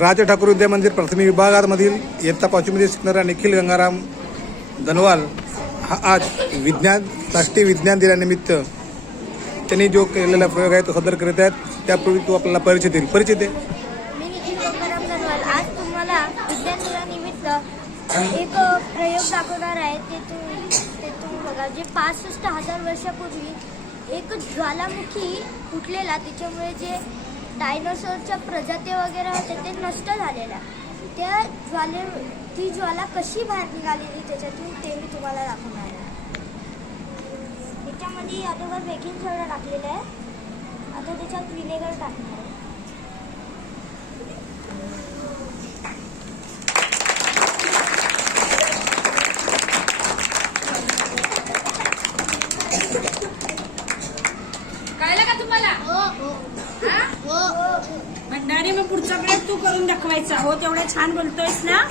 राज ठाकूर विद्या मंदिर प्राथमिक विभागामधील इयत्ता पाचवीमध्ये शिकणारा निखिल गंगाराम धनवाल हा आज विज्ञान राष्ट्रीय विज्ञान दिनानिमित्त त्यांनी जो केलेला प्रयोग आहे तो सादर करीत आहेत. त्यापूर्वी तो आपल्याला परिचय देईल परिचय दे मी निखिल गंगाराम गणवाल आज तुम्हाला विज्ञान दिनानिमित्त एक प्रयोग दाखवणार आहे. ते तुम्ही ते तुम्ही बघा. जे पासष्ट हजार वर्षापूर्वी एक ज्वालामुखी फुटलेला त्याच्यामुळे जे डायनोसॉरच्या प्रजाती वगैरे होत्या ते नष्ट झालेल्या त्या ज्वाले ती ज्वाला कशी बाहेर निघालेली त्याच्यातून ते मी तुम्हाला दाखवणार आहे. त्याच्यामध्ये अगोदर बेकिंग सोडा टाकलेला आहे. आता त्याच्यात विनेगर टाकणार आहे. कळलं का आहे मग पुढचा वेळ तू करून दाखवायचा. हो तेवढा छान बोलतोयस ना?